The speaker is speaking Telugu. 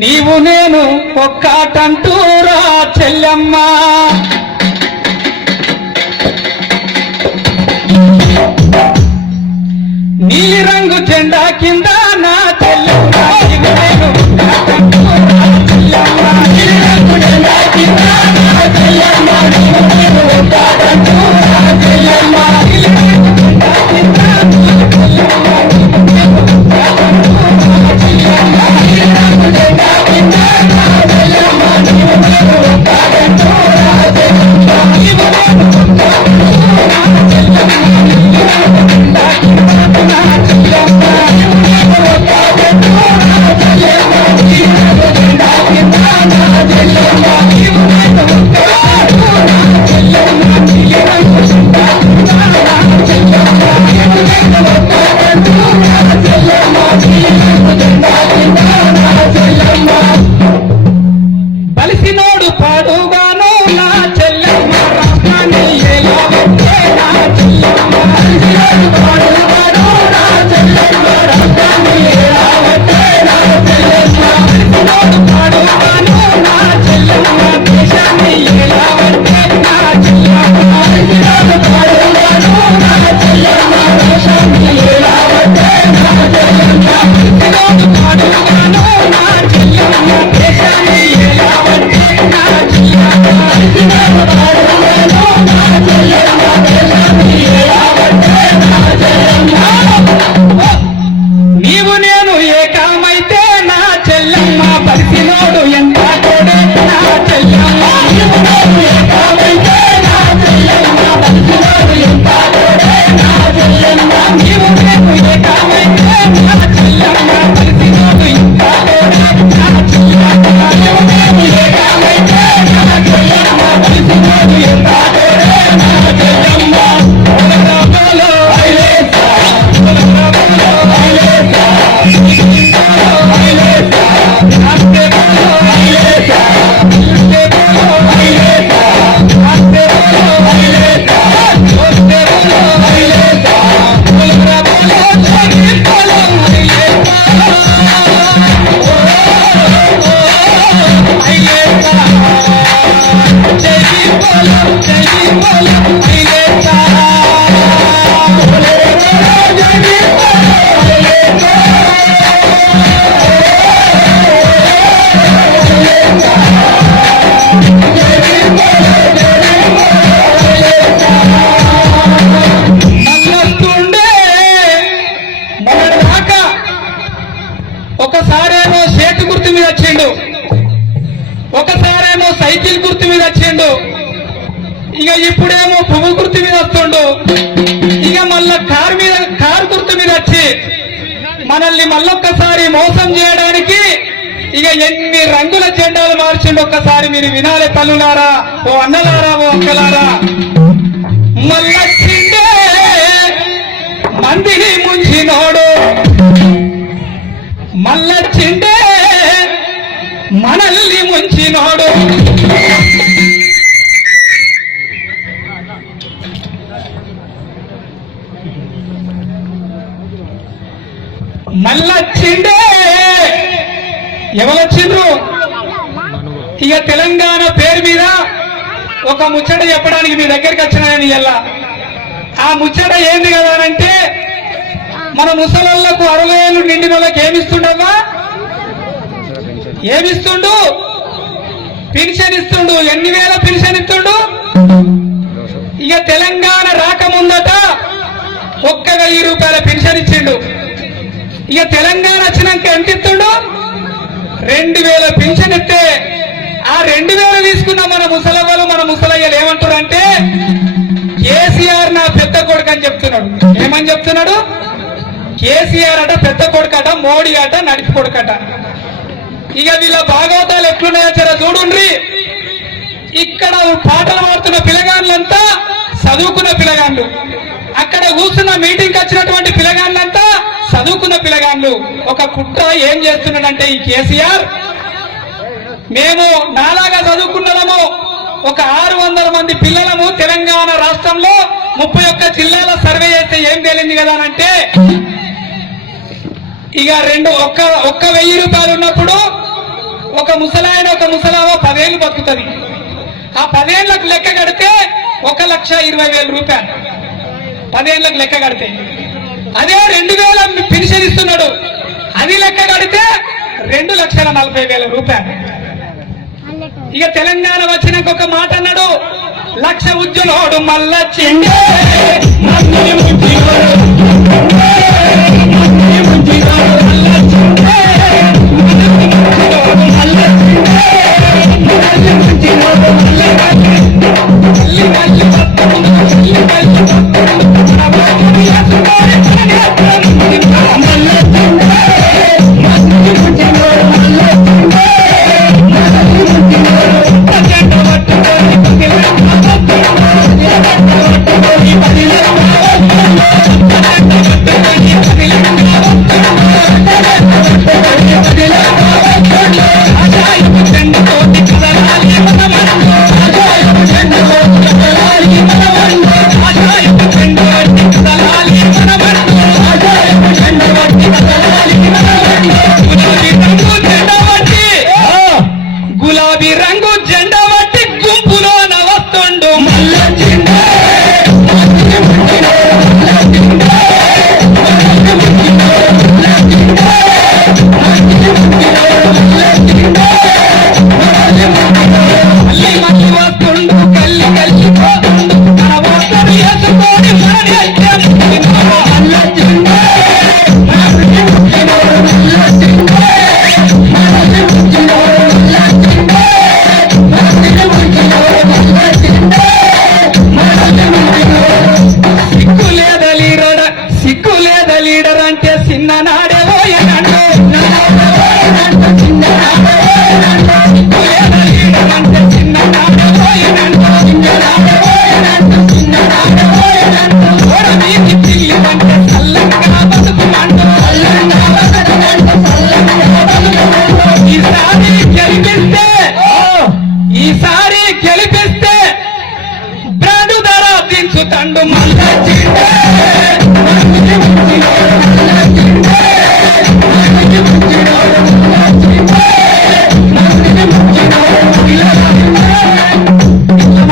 నీవు నేను ఒక్కటంటూరా చెల్లెమ్మ, నీలిరంగు జెండా కింద నా చెల్లెమ్మ, నీవు నేను ఒక్కటంటూరా చెల్లెమ్మ, నీలిరంగు జెండా కింద నా చెల్లెమ్మ, నీవు నేను ఒక్కటంటూరా చెల్లెమ్మ, నీలిరంగు జెండా కింద నా చెల్లెమ్మ, నీవు నేను ఒక్కటంటూరా చెల్లెమ్మ, నీలిరంగు జెండా కింద నా చెల్లెమ్మ, నీవు నేను ఒక్కటంటూరా చెల్లెమ్మ, నీవు నేను ఒక్కటంటూరా చెల్లెమ్మ, నీలిరంగు జెండా కింద నా చెల్లెమ్మ, నీవు నేను ఒక్కటంటూరా చెల్లెమ్మ, నీలిరంగు జెండా కింద నా చెల్లెమ్మ, నీవు నేను ఒక్కటంటూరా చెల్లెమ్మ, నీలిరంగు జెండా కింద నా చెల్లెమ్మ, నీవు నేను ఒక్కటంటూరా చెల్లెమ్మ, నీలిరంగు జెండా కింద నా చెల్లెమ్మ. బలిసినోడు పాడుగాను నా చెల్లెమ్మ, రామాని ఎలా వచ్చే నా చెల్లెమ్మ, బలిసినోడు పాడుగాను నా చెల్లెమ్మ, రామాని ఎలా వచ్చే నా చెల్లెమ్మ, బలిసినోడు పాడుగాను నా చెల్లెమ్మ, దేశాన్ని ఎలా వచ్చే నా చెల్లెమ్మ, బలిసినోడు పాడుగాను నా చెల్లెమ్మ, దేశాన్ని ఎలా వచ్చే నా చెల్లెమ్మ, బలిసినోడు పాడుగాను నా చెల్లెమ్మ, దేశాన్ని ఎలా వచ్చే నా చెల్లెమ్మ, బలిసినోడు పాడుగాను నా చెల్లెమ్మ, దేశాన్ని ఎలా వచ్చే నా చెల్లెమ్మ. నీవు నేను ఏకమైతే నా చెల్లెమ్మ, బలిసినోడు ఎంత తోడే నా చెల్లెమ్మ, నీవు నేను ఏకమైతే నా చెల్లెమ్మ, బలిసినోడు ఎంత తోడే నా చెల్లెమ్మ, నీవు నేను ఏకమైతే నా చెల్లెమ్మ, బలిసినోడు ఎంత తోడే నా చెల్లెమ్మ, నీవు నేను ఏకమైతే నా చెల్లెమ్మ, బలిసినోడు ఎంత తోడే నా చెల్లెమ్మ. బోలో ఐలేసా, బోలో ఐలేసా, ఐలేసా, అంతే బోలో ఐలేసా, అంతే బోలో ఐలేసా, అంతే బోలో ఐలేసా, అంతే బోలో ఐలేసా, బోలో బోలో జగి బోలో ఐలేసా, ఐలేసా, జగి బోలో ఐలేసా, బోలో జగి బోలో ఐలేసా. నల్లస్తుండే మొన్నటిదాకా ఒకసారేమో షేటు గుర్తు మీద వచ్చిండు, ఒకసారేమో సైకిల్ గుర్తు మీద వచ్చిండు, ఇక ఇప్పుడేమో పువ్వు గుర్తు మీద వస్తుండు, ఇక మళ్ళా కారు గుర్తు మీద వచ్చి మనల్ని మళ్ళొక్కసారి మోసం చేయడానికి ఇక ఎన్ని రంగుల జెండాలు మార్చిండు. ఒక్కసారి మీరు వినాలి తల్లులారా, ఓ అన్నలారా, ఓ అక్కలారా. మళ్ళొచ్చిండే మందిని ముంచినోడు, మళ్ళొచ్చిండే మనల్ని ముంచినోడు, మళ్ళొచ్చిండే ఎవరొచ్చిండ్రు. ఇక తెలంగాణ పేరు మీద ఒక ముచ్చట చెప్పడానికి మీ దగ్గరికి వచ్చినాయని ఇలా. ఆ ముచ్చట ఏంది కదా అంటే, మన ముసలళ్లకు 60 ఏళ్ళు నిండిన వాళ్ళకి ఏమిస్తుండమ్మా, ఏమిస్తుండు, పెన్షన్ ఇస్తుండు. ఎన్ని వేల పెన్షన్ ఇస్తుండు. ఇక తెలంగాణ రాకముందట 1,000 రూపాయల పెన్షన్ ఇచ్చిండు. ఇక తెలంగాణ వచ్చినాక ఎంత ఇస్తుండు, 2,000 పెన్షన్ ఇస్తే ఆ 2,000 తీసుకున్న మన ముసలవ్వలు మన ముసలయ్యలు ఏమంటారు అంటే, కేసీఆర్ నా పెద్ద కొడుకు అని చెప్తున్నాడు. ఏమని చెప్తున్నాడు, కేసీఆర్ అట పెద్ద కొడుకట, మోడీ అట నడిపి కొడుకట. ఇక వీళ్ళ భాగవతాలు ఎట్లున్నాయో జర చూడుండ్రి. ఇక్కడ పాటలు పాడుతున్న పిల్లగాళ్ళంతా చదువుకున్న పిల్లగాళ్ళు, అక్కడ కూర్చున్న మీటింగ్కి వచ్చినటువంటి పిల్లగాళ్ళంతా చదువుకున్న పిల్లగాళ్ళు. ఒక కుట్ర ఏం చేస్తున్నాడంటే ఈ కేసీఆర్, మేము నాలాగా చదువుకున్నదము ఒక 600 మంది పిల్లలము తెలంగాణ రాష్ట్రంలో 31 జిల్లాల సర్వే చేస్తే ఏం తేలింది కదా అంటే, ఇక ఒక్క 1000 రూపాయలు ఉన్నప్పుడు ఒక ముసలాయన ఒక ముసలామ 10 ఏళ్ళు బతుకుతుంది. ఆ 10 ఏళ్లకు లెక్క కడితే 1,20,000 రూపాయలు 10 ఏళ్లకు లెక్క కడితే. అదే 2,000 పెన్షన్ ఇస్తున్నాడు, అది లెక్క కడితే 2,40,000 రూపాయలు. ఇక తెలంగాణ వచ్చినాక ఒక మాట అన్నాడు, 1,00,000 ఉద్యోగుడు మల్లచ్చిండే గులాబీ రంగు జెండా వట్టి గుంపులో నవస్తుండు మల్లచ్చిండే. మళ్ళీ వస్తుండు కల్లి కల్లి పోతుండు తన వస్త్రం వేసుకొని మల్లచ్చిండే. సిగ్గులేద లీడర్ అంటే చిన్ననాడే పోయనండు, సిగ్గులేద లీడర్ అంటే చిన్ననాడే పోయనండు, ఓడమీకి చిల్లిదంటే చల్లంగా బతుకుమండు. ఈసారి గెలిపిస్తే బ్రాండు ధర దించుతండు మల్లచ్చిండే.